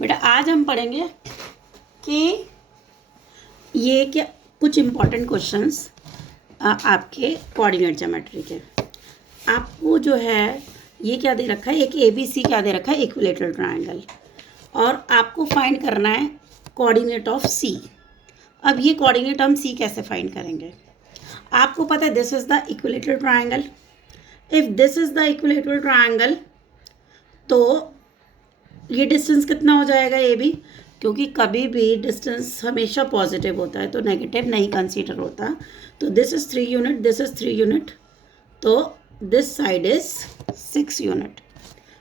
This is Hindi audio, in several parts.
बेटा आज हम पढ़ेंगे कि ये क्या कुछ इम्पॉर्टेंट क्वेश्चंस आपके कोऑर्डिनेट ज्योमेट्री के। आपको जो है ये क्या दे रखा है, एक ABC क्या दे रखा है, इक्विलेटरल ट्रायंगल, और आपको फाइंड करना है कोऑर्डिनेट ऑफ C। अब ये कोऑर्डिनेट हम C कैसे फाइंड करेंगे? आपको पता है this is the equilateral triangle. If this is the equilateral triangle तो ये डिस्टेंस कितना हो जाएगा AB, क्योंकि कभी भी डिस्टेंस हमेशा पॉजिटिव होता है तो नेगेटिव नहीं कंसीडर होता। तो this is 3 unit, this is 3 unit, तो this side is 6 unit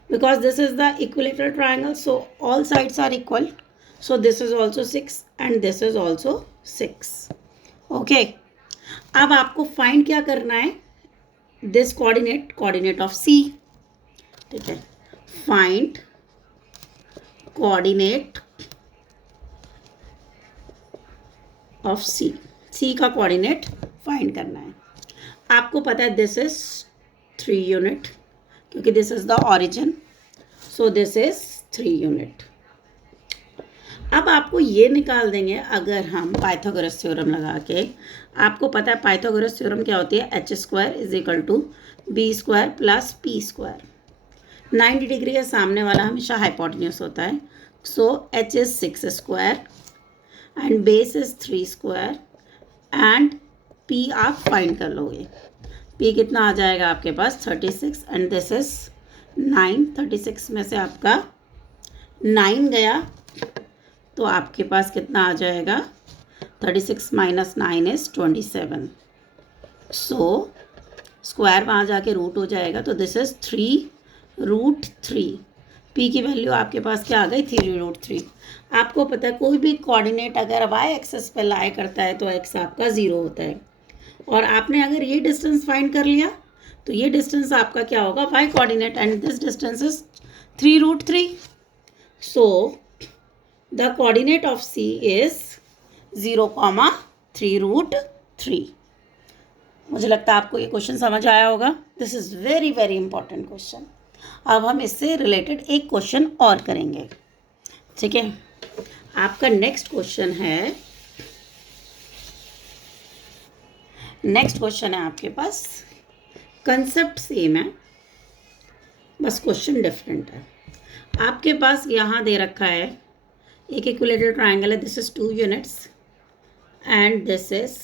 because this is the equilateral triangle, so all sides are equal, so this is also 6 and this is also 6। Okay, अब आपको फाइंड क्या करना है, दिस कोऑर्डिनेट ऑफ C। ठीक है, फाइंड कोऑर्डिनेट ऑफ C का कोऑर्डिनेट फाइंड करना है। आपको पता है दिस इज 3 यूनिट, क्योंकि this is the origin, so this is 3 unit. अब आपको ये निकाल देंगे अगर हम पाइथागोरस थ्योरम लगा के। आपको पता है पाइथागोरस थ्योरम क्या होती है, h² is equal to b² plus p²। 90 degree के सामने वाला हमेशा हाइपोटेन्यूस होता है, so h is 6² and base is 3² and p आप फाइंड कर लोगे। p कितना आ जाएगा आपके पास 36 एंड दिस इज 9। 36 में से आपका 9 गया तो आपके पास कितना आ जाएगा, 36 माइनस 9 इज 27। सो स्क्वायर वहाँ जाके रूट हो जाएगा, तो दिस इज 3√3। p की वैल्यू आपके पास क्या आ गई, 3√3। आपको पता है कोई भी कोऑर्डिनेट अगर y एक्सेस पे लाई करता है तो x आपका 0 होता है, और आपने अगर ये डिस्टेंस फाइंड कर लिया तो ये डिस्टेंस आपका क्या होगा, y coordinate, and this distance is 3√3। So the coordinate of C is 0,3√3। मुझे लगता है आपको ये क्वेश्चन समझ आया होगा। This is very very important question. अब हम इससे रिलेटेड एक क्वेश्चन और करेंगे, ठीक है। आपका नेक्स्ट क्वेश्चन है, आपके पास कंसेप्ट सेम है, बस क्वेश्चन डिफरेंट है। आपके पास यहाँ दे रखा है एक इक्विलेटरल ट्रायंगल है, this is 2 units and this is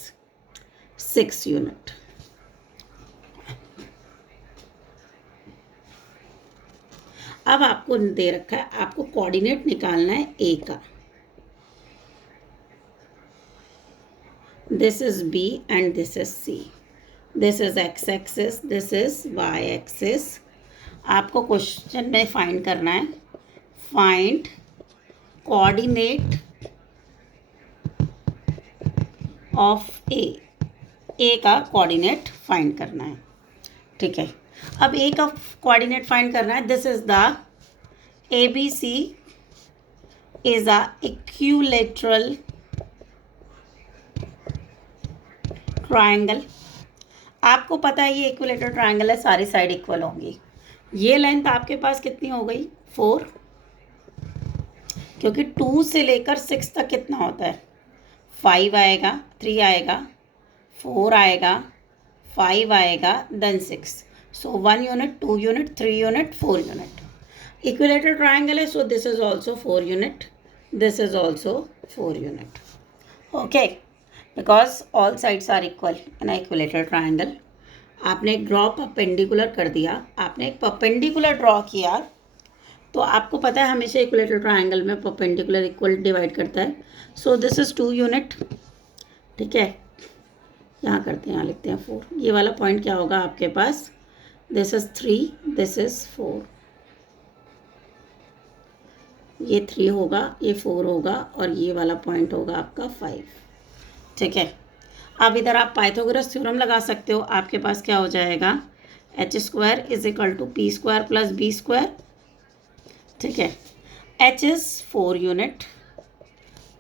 6 unit. अब आपको दे रखा है, आपको कोऑर्डिनेट निकालना है A का। This is B and this is C। This is x axis, this is y axis. आपको क्वेश्चन में फाइंड करना है, फाइंड कोऑर्डिनेट ऑफ A का कोऑर्डिनेट फाइंड करना है, ठीक है। अब A का कोऑर्डिनेट फाइंड करना है, this is the ABC is a equilateral triangle. आपको पता है ये इक्विलेटरल ट्रायंगल है, सारी साइड इक्वल होंगी। ये लेंथ आपके पास कितनी हो गई, 4, क्योंकि 2 से लेकर 6 तक कितना होता है, 5 आएगा, 3 आएगा, 4 आएगा, 5 आएगा, then 6। So 1 unit, 2 unit, 3 unit, 4 unit. Equilateral triangle है, so this is also 4 unit, this is also 4 unit. Okay, because all sides are equal in equilateral triangle. आपने एक ड्रॉ परपेंडिकुलर कर दिया, आपने एक परपेंडिकुलर ड्रॉ किया, तो आपको पता है हमेशा इक्विलेटरल ट्रायंगल में परपेंडिकुलर इक्वल डिवाइड करता है। सो दिस इज 2 यूनिट, ठीक है। यहाँ करते हैं, यहाँ लिखते हैं 4। ये वाला पॉइंट क्या होगा आपके पास, दिस इज 3, दिस इज 4। ये 3 होगा, ये 4 होगा, और ये वाला पॉइंट होगा आपका 5, ठीक है। अब इधर आप पाइथागोरस थ्योरम लगा सकते हो। आपके पास क्या हो जाएगा, h² is equal to p² plus b², ठीक है। h इज 4 यूनिट,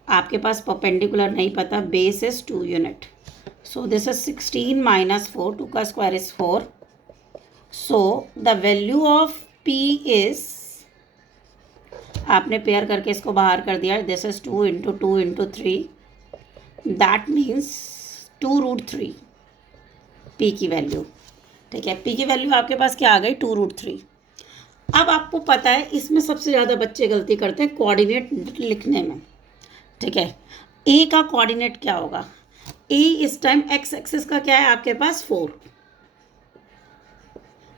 आपके पास परपेंडिकुलर नहीं पता, base is 2 unit, so this is 16 minus 4, 2 का square is 4। So the value of p is आपने पेयर करके इसको बाहर कर दिया, this is 2 into 2 into 3, that means 2√3 P की वैल्यू। ठीक है, पी की वैल्यू आपके पास क्या आ गई, 2√3। अब आपको पता है इसमें सबसे ज़्यादा बच्चे गलती करते हैं कोऑर्डिनेट लिखने में। ठीक है, ए का कोऑर्डिनेट क्या होगा, ए इस टाइम एक्स एक्सिस का क्या है आपके पास 4,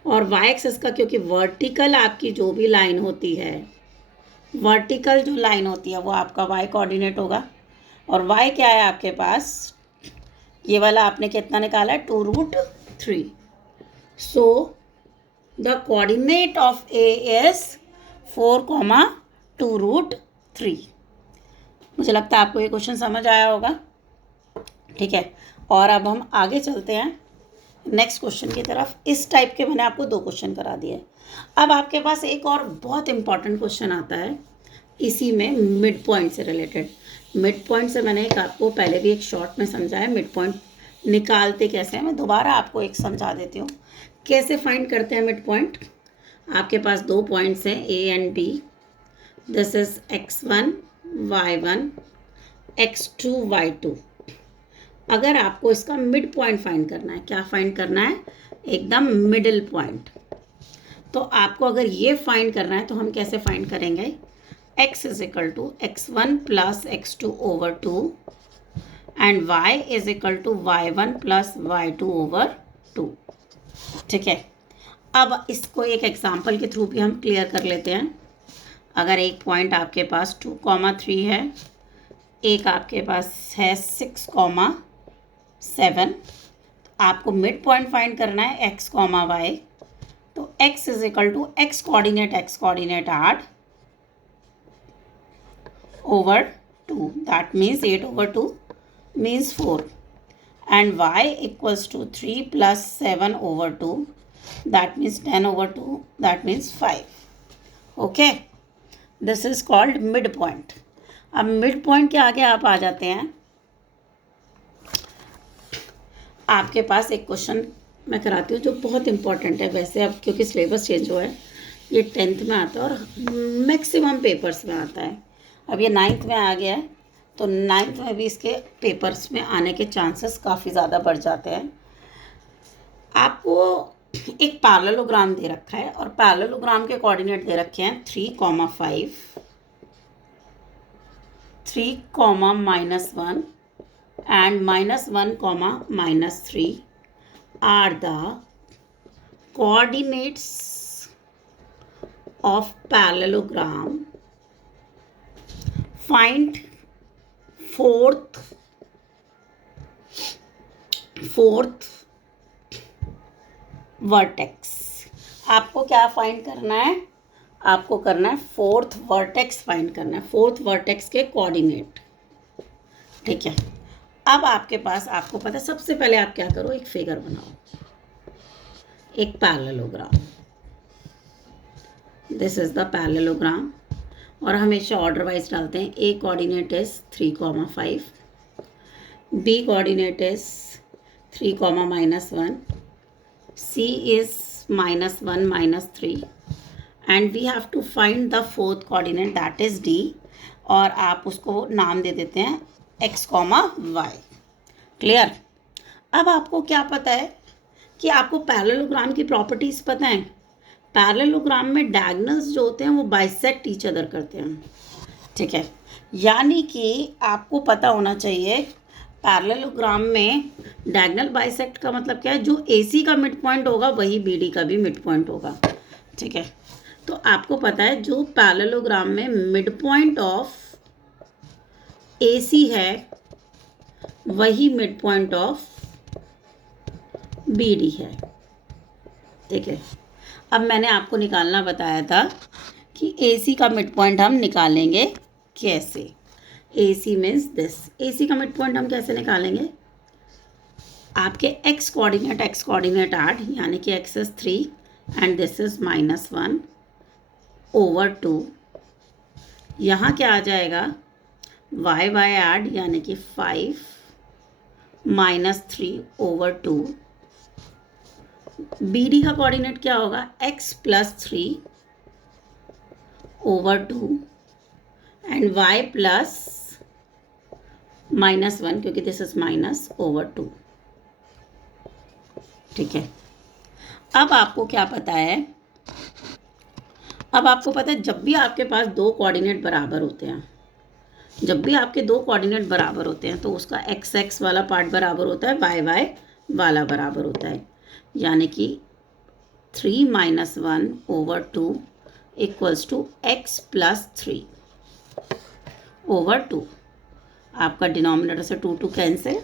और वाई एक्सिस का, क्योंकि वर्टिकल आपकी जो भी लाइन होती है, वर्टिकल जो लाइन होती है वो आपका वाई कोऑर्डिनेट होगा। और वाई क्या है आपके पास, ये वाला आपने कितना निकाला है, 2√3। So the coordinate of A is 4,2√3। मुझे लगता है आपको ये क्वेश्चन समझ आया होगा। ठीक है, और अब हम आगे चलते हैं नेक्स्ट क्वेश्चन की तरफ। इस टाइप के मैंने आपको 2 क्वेश्चन करा दिए। अब आपके पास एक और बहुत इंपॉर्टेंट क्वेश्चन आता है इसी में, मिड पॉइंट से रिलेटेड। मिड पॉइंट से मैंने एक आपको पहले भी एक शॉर्ट में समझाया, मिड पॉइंट निकालते कैसे हैं। मैं दोबारा आपको एक समझा देती हूँ कैसे फाइंड करते हैं मिड पॉइंट। आपके पास 2 पॉइंट्स हैं A and B, this is x1 y1 x2 y2। अगर आपको इसका मिड पॉइंट फाइंड करना है, क्या फाइंड करना है, एकदम मिडिल पॉइंट, तो आपको अगर ये फाइंड करना है तो हम कैसे फाइंड करेंगे, x is equal to x1 plus x2 over 2 and y is equal to y1 plus y2 over 2। ठीक है, अब इसको एक एग्जाम्पल के थ्रू भी हम क्लियर कर लेते हैं। अगर एक पॉइंट आपके पास 2,3 है, एक आपके पास है 6,7, आपको मिड पॉइंट फाइंड करना है x, y, तो x is equal to x coordinate 8 over 2, that means 8 over 2 means 4, and y equals to 3 plus 7 over 2, that means 10 over 2, that means 5. Okay, this is called midpoint. अब midpoint के आगे आप आ जाते हैं, आपके पास एक क्वेश्चन मैं कराती हूँ जो बहुत इंपॉर्टेंट है। वैसे अब क्योंकि सिलेबस चेंज हुआ है, ये 10th में आता है और मैक्सिमम पेपर्स में आता है। अब ये 9th में आ गया है, तो 9th में भी इसके पेपर्स में आने के चांसेस काफ़ी ज़्यादा बढ़ जाते हैं। आपको एक पैरेललोग्राम दे रखा है और पैरेललोग्राम के कोऑर्डिनेट दे रखे हैं 3,5, 3,-1 and -1, -3 are the coordinates of parallelogram. Find fourth vertex. आपको क्या फाइंड करना है, आपको करना है 4th वर्टेक्स फाइंड करना है, 4th वर्टेक्स के कोऑर्डिनेट। ठीक है, अब आपके पास, आपको पता है, सबसे पहले आप क्या करो, एक फिगर बनाओ, एक parallelogram. This is the parallelogram, और हमेशा ऑर्डर वाइज डालते हैं। A coordinate is 3,5, B coordinate is 3,-1, C is -1, -3, and we have to find the 4th coordinate, that is D, और आप उसको नाम दे देते हैं x, y। क्लियर। अब आपको क्या पता है कि आपको पैरेललोग्राम की प्रॉपर्टीज़ पता है। पैरेललोग्राम में डायगोनल्स जो होते हैं वो बाइसेक्ट ईच अदर करते हैं। ठीक है, यानी कि आपको पता होना चाहिए पैरेललोग्राम में डायगोनल बाइसेक्ट का मतलब क्या है, जो AC का मिड पॉइंट होगा वही BD का भी मिड पॉइंट होगा। ठीक है, तो आपको पता है जो पैरेललोग्राम में मिड पॉइंट ऑफ AC है वही मिड पॉइंट ऑफ BD है। ठीक है, अब मैंने आपको निकालना बताया था कि AC का मिड पॉइंट हम निकालेंगे कैसे। AC मीन्स दिस, AC का मिड पॉइंट हम कैसे निकालेंगे, आपके x कोऑर्डिनेट 8, यानी कि x is 3 and this is -1 over 2। यहाँ क्या आ जाएगा, y ऐड, यानी कि 5 -3 ओवर 2। BD का कोऑर्डिनेट क्या होगा, x + 3 over 2 and y plus -1 क्योंकि दिस इज -/2। ठीक है, अब आपको क्या पता है, अब आपको पता है जब भी आपके पास दो कोऑर्डिनेट बराबर होते हैं, जब भी आपके दो कोऑर्डिनेट बराबर होते हैं तो उसका एक्स एक्स वाला पार्ट बराबर होता है, वाई वाई वाला बराबर होता है। यानी कि 3 - 1/2 इक्वल्स टू x + 3/2। आपका डिनोमिनेटर से 2 cancel,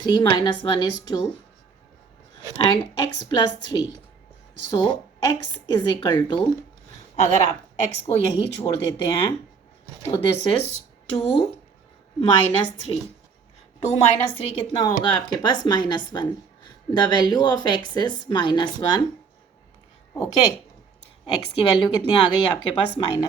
3 - 1 is 2 and x + 3, so x is equal to, अगर आप x को यहीं छोड़ देते हैं तो दिस इज 2 - 3। 2 - 3 कितना होगा आपके पास, -1। The value of x is -1। Okay, x की वैल्यू कितनी आ गई आपके पास, -1।